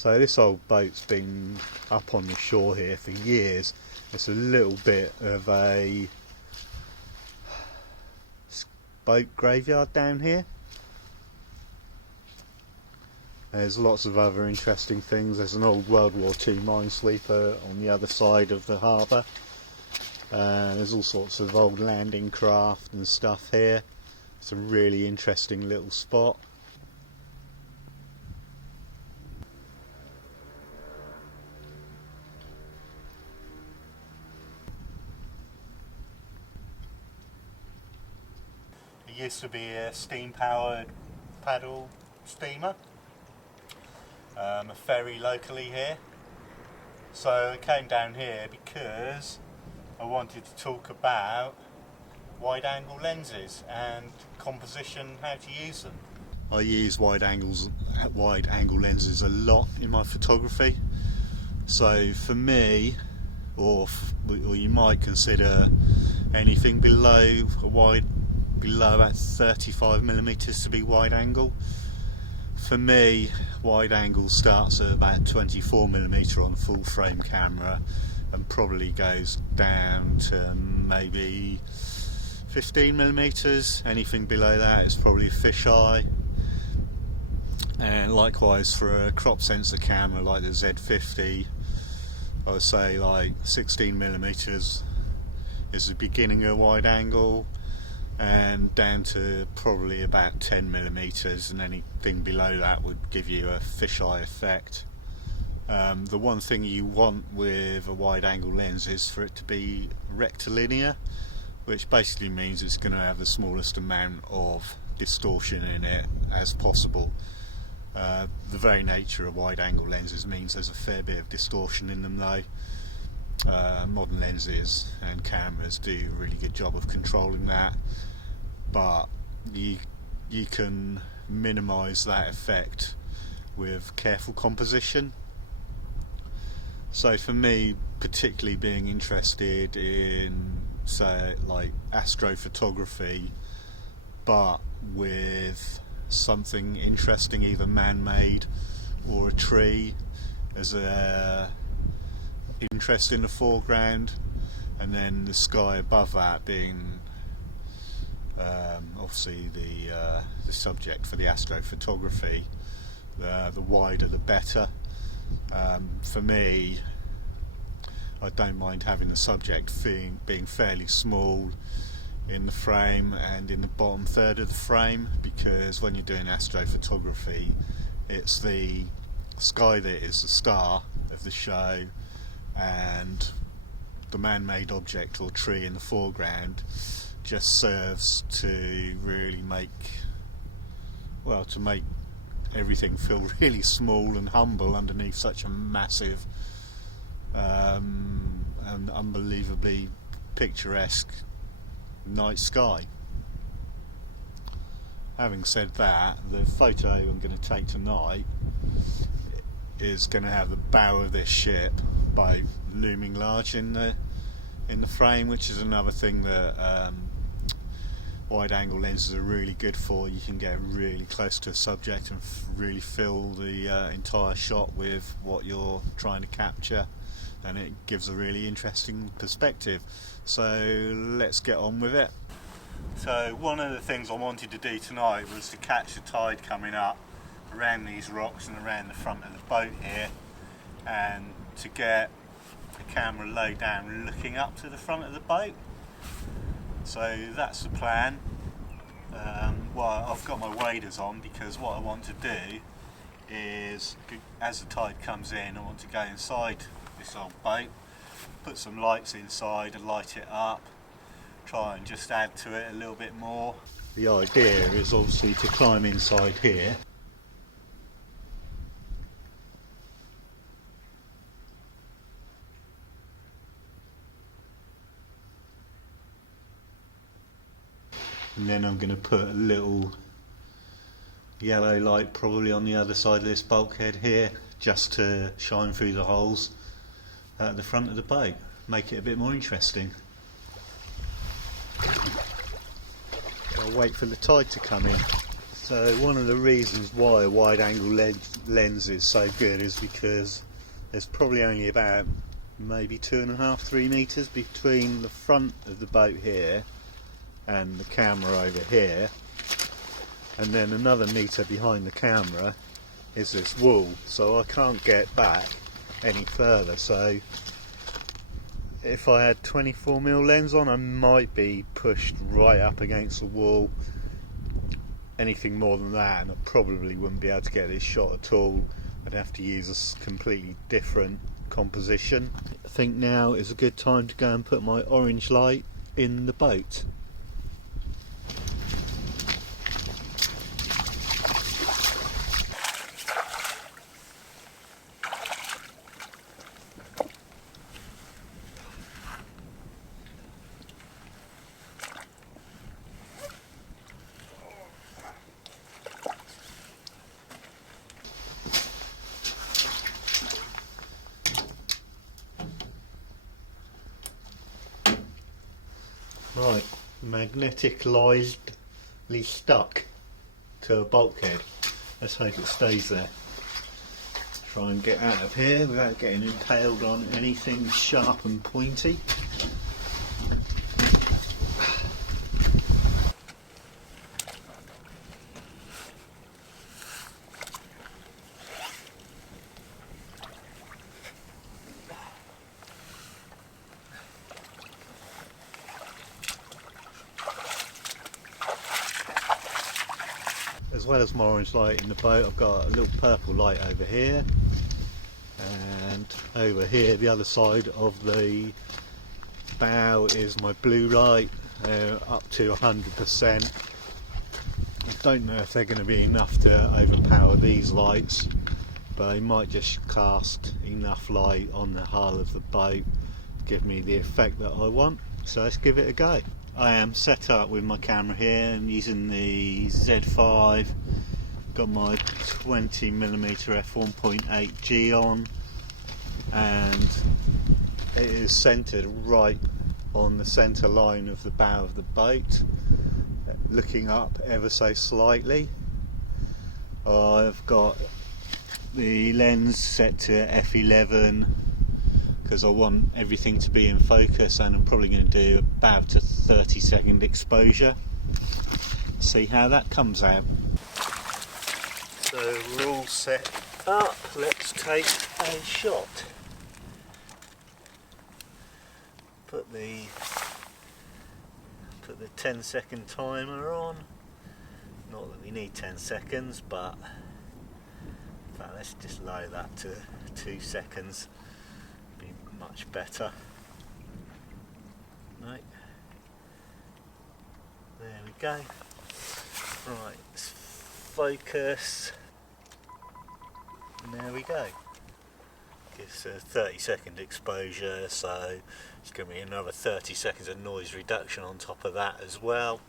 So this old boat's been up on the shore here for years. It's a little bit of a boat graveyard down here. There's lots of other interesting things. There's an old World War II minesweeper on the other side of the harbour. There's all sorts of old landing craft and stuff here. It's a really interesting little spot. It used to be a steam-powered paddle steamer, a ferry locally here. So I came down here because I wanted to talk about wide-angle lenses and composition, how to use them. I use wide-angle lenses a lot in my photography. So for me, or you might consider anything below at 35mm to be wide angle. For me, wide angle starts at about 24mm on a full frame camera and probably goes down to maybe 15mm. Anything below that is probably a fisheye. And likewise for a crop sensor camera like the Z50, I would say like 16mm is the beginning of wide angle, and down to probably about 10mm, and anything below that would give you a fisheye effect. The one thing you want with a wide angle lens is for it to be rectilinear, which basically means it's going to have the smallest amount of distortion in it as possible. The very nature of wide angle lenses means there's a fair bit of distortion in them though. Modern lenses and cameras do a really good job of controlling that, but you can minimise that effect with careful composition. So for me, particularly being interested in, say, like astrophotography, but with something interesting, either man-made or a tree as a interest in the foreground, and then the sky above that being obviously the subject for the astrophotography. The wider the better. For me, I don't mind having the subject being fairly small in the frame and in the bottom third of the frame, because when you're doing astrophotography, it's the sky that is the star of the show, and the man-made object or tree in the foreground just serves to really make everything feel really small and humble underneath such a massive and unbelievably picturesque night sky. Having said that, the photo I'm going to take tonight is going to have the bow of this ship boat looming large in the frame, which is another thing that wide angle lenses are really good for. You can get really close to a subject and really fill the entire shot with what you're trying to capture, and it gives a really interesting perspective. So let's get on with it. So one of the things I wanted to do tonight was to catch the tide coming up around these rocks and around the front of the boat here, and to get the camera low down looking up to the front of the boat. So that's the plan. Well, I've got my waders on because what I want to do is, as the tide comes in, I want to go inside this old boat, put some lights inside and light it up, try and just add to it a little bit more. The idea is obviously to climb inside here. And then I'm going to put a little yellow light probably on the other side of this bulkhead here, just to shine through the holes at the front of the boat, make it a bit more interesting. I'll wait for the tide to come in. So one of the reasons why a wide angle lens is so good is because there's probably only about maybe 2.5–3 meters between the front of the boat here and the camera over here, and then another meter behind the camera is this wall, so I can't get back any further. So if I had 24mm lens on, I might be pushed right up against the wall. Anything more than that and I probably wouldn't be able to get this shot at all. I'd have to use a completely different composition. I think now is a good time to go and put my orange light in the boat. Right, magnetically stuck to a bulkhead. Let's hope it stays there. Try and get out of here without getting impaled on anything sharp and pointy. As well as my orange light in the boat, I've got a little purple light over here, and over here the other side of the bow is my blue light, up to 100%. I don't know if they're going to be enough to overpower these lights, but they might just cast enough light on the hull of the boat to give me the effect that I want. So let's give it a go. I am set up with my camera here. I'm using the Z5, got my 20mm f1.8G on, and it is centered right on the center line of the bow of the boat, looking up ever so slightly. I've got the lens set to f11 because I want everything to be in focus, and I'm probably going to do about a 30-second exposure. See how that comes out. So we're all set up, let's take a shot. Put the 10-second timer on. Not that we need 10 seconds, but in fact, let's just lower that to 2 seconds. Be much better. Right, there we go. Right, let's focus, and there we go. Gives a 30-second exposure, so it's going to be another 30 seconds of noise reduction on top of that as well.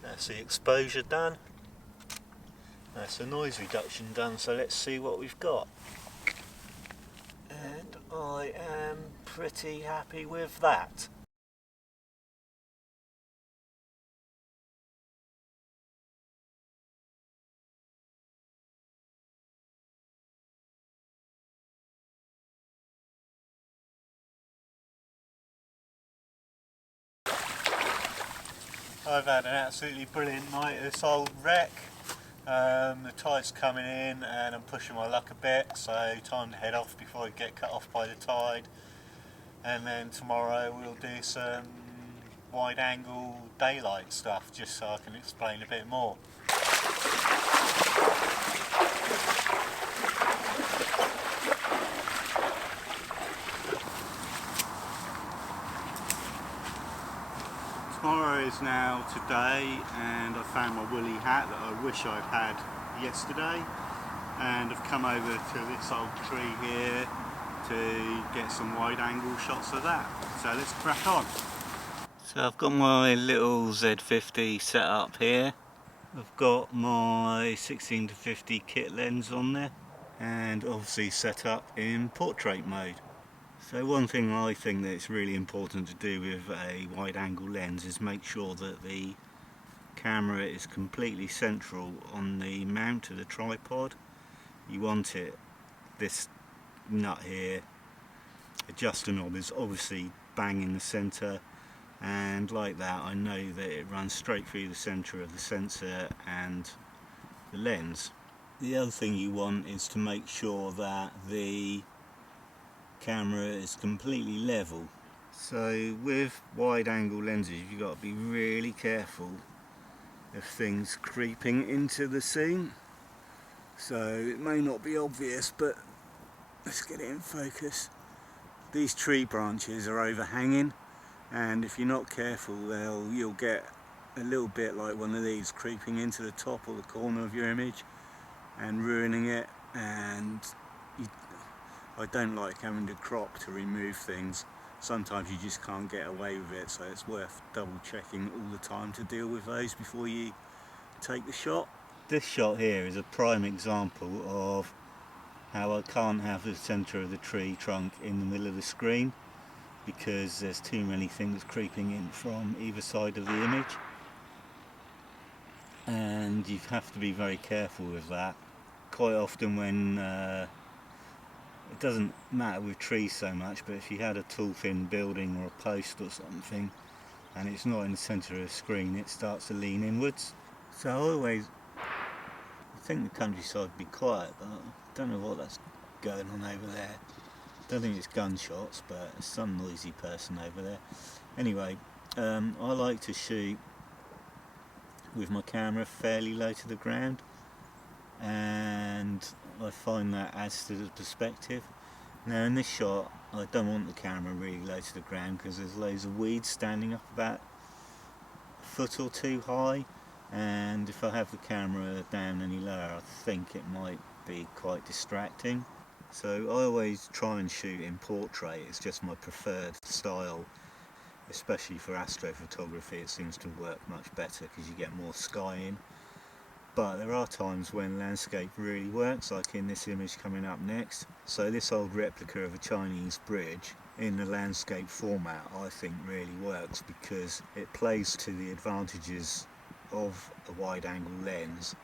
That's the exposure done. That's the noise reduction done, so let's see what we've got. And I am pretty happy with that. I've had an absolutely brilliant night at this old wreck. The tide's coming in and I'm pushing my luck a bit, so time to head off before I get cut off by the tide. And then tomorrow we'll do some wide angle daylight stuff, just so I can explain a bit more. Tomorrow is now today, and I found my woolly hat that I wish I'd had yesterday, and I've come over to this old tree here to get some wide angle shots of that. So let's crack on. So I've got my little Z50 set up here. I've got my 16-50 kit lens on there, and obviously set up in portrait mode. So one thing I think that it's really important to do with a wide angle lens is make sure that the camera is completely central on the mount of the tripod. You want it, this nut here, adjuster knob is obviously bang in the centre, and like that I know that it runs straight through the centre of the sensor and the lens. The other thing you want is to make sure that the camera is completely level. So with wide angle lenses you've got to be really careful of things creeping into the scene. So it may not be obvious, but let's get it in focus. These tree branches are overhanging, and if you're not careful you'll get a little bit like one of these creeping into the top or the corner of your image and ruining it. And I don't like having to crop to remove things. Sometimes you just can't get away with it, so it's worth double checking all the time to deal with those before you take the shot. This shot here is a prime example of how I can't have the centre of the tree trunk in the middle of the screen because there's too many things creeping in from either side of the image, and you have to be very careful with that. Quite often when it doesn't matter with trees so much, but if you had a tall thin building or a post or something and it's not in the centre of the screen, it starts to lean inwards. So I think the countryside would be quiet, but I don't know what that's going on over there. Don't think it's gunshots, but there's some noisy person over there. Anyway, I like to shoot with my camera fairly low to the ground, and I find that adds to the perspective. Now in this shot I don't want the camera really low to the ground because there's loads of weeds standing up about a foot or two high, and if I have the camera down any lower I think it might be quite distracting. So I always try and shoot in portrait. It's just my preferred style, especially for astrophotography. It seems to work much better because you get more sky in. But there are times when landscape really works, like in this image coming up next. So this old replica of a Chinese bridge in the landscape format I think really works because it plays to the advantages of a wide angle lens.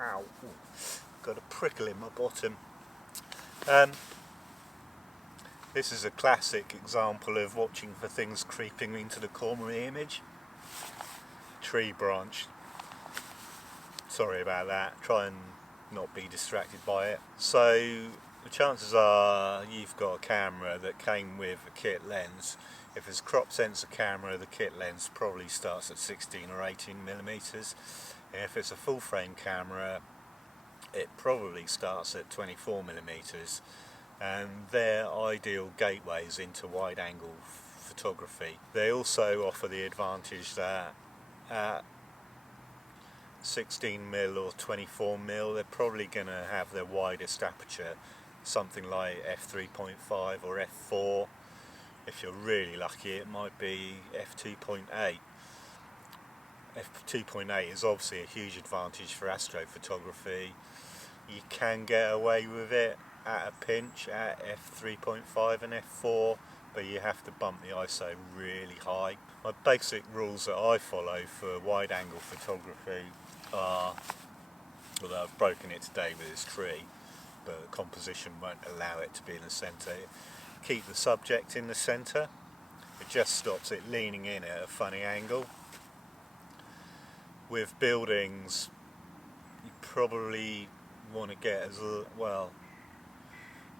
Ow. Got a prickle in my bottom. This is a classic example of watching for things creeping into the corner of the image. Tree branch. Sorry about that. Try and not be distracted by it. So the chances are you've got a camera that came with a kit lens. If it's a crop sensor camera, the kit lens probably starts at 16 or 18 millimeters. If it's a full frame camera, it probably starts at 24 millimeters, and they're ideal gateways into wide angle photography. They also offer the advantage that at 16mm or 24mm they're probably going to have their widest aperture, something like f3.5 or f4. If you're really lucky it might be f2.8. f2.8 is obviously a huge advantage for astrophotography. You can get away with it at a pinch at f3.5 and f4, but you have to bump the ISO really high. My basic rules that I follow for wide angle photography are, although I've broken it today with this tree, but the composition won't allow it to be in the centre. Keep the subject in the centre, it just stops it leaning in at a funny angle. With buildings you probably want to get as well,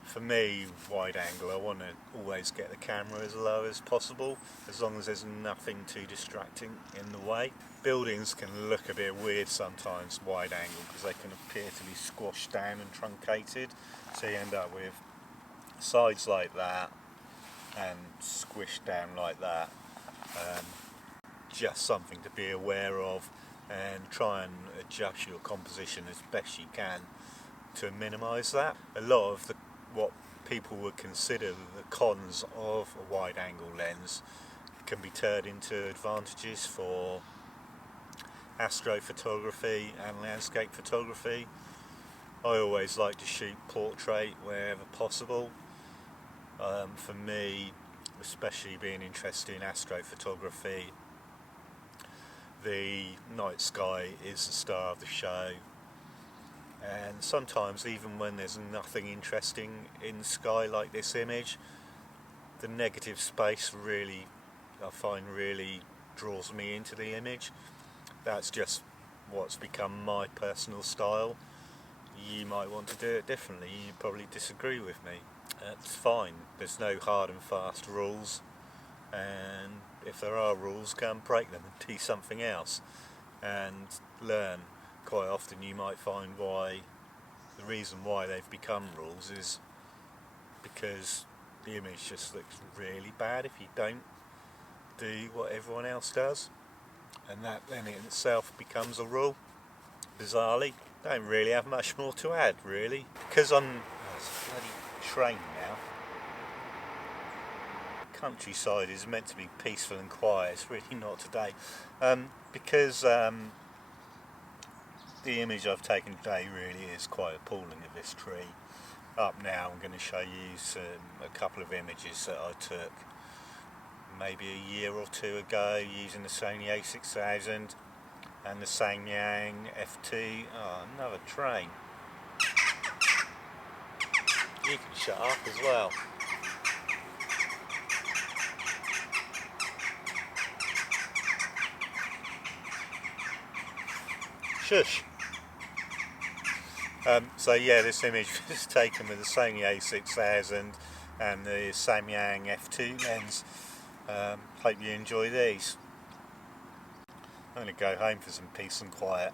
for me, wide angle, I want to always get the camera as low as possible, as long as there's nothing too distracting in the way. Buildings can look a bit weird sometimes wide angle because they can appear to be squashed down and truncated, so you end up with sides like that and squished down like that. Just something to be aware of, and try and adjust your composition as best you can to minimise that. A lot of what people would consider the cons of a wide angle lens can be turned into advantages for astrophotography and landscape photography. I always like to shoot portrait wherever possible. For me, especially being interested in astrophotography, the night sky is the star of the show. And sometimes, even when there's nothing interesting in the sky like this image, the negative space really, I find, really draws me into the image. That's just what's become my personal style. You might want to do it differently. You probably disagree with me. That's fine. There's no hard and fast rules, and if there are rules, go and break them and do something else and learn. Quite often you might find why the reason why they've become rules is because the image just looks really bad if you don't do what everyone else does, and that then in itself becomes a rule. Bizarrely, don't really have much more to add, really, because there's a bloody train now. Countryside is meant to be peaceful and quiet. It's really not today, because the image I've taken today really is quite appalling of this tree. Up now, I'm going to show you a couple of images that I took maybe a year or two ago using the Sony A6000 and the Samyang F2. Oh, another train. You can shut up as well. Shush. So yeah, this image was taken with the Sony A6000 and the Samyang F2 lens. Hope you enjoy these. I'm going to go home for some peace and quiet.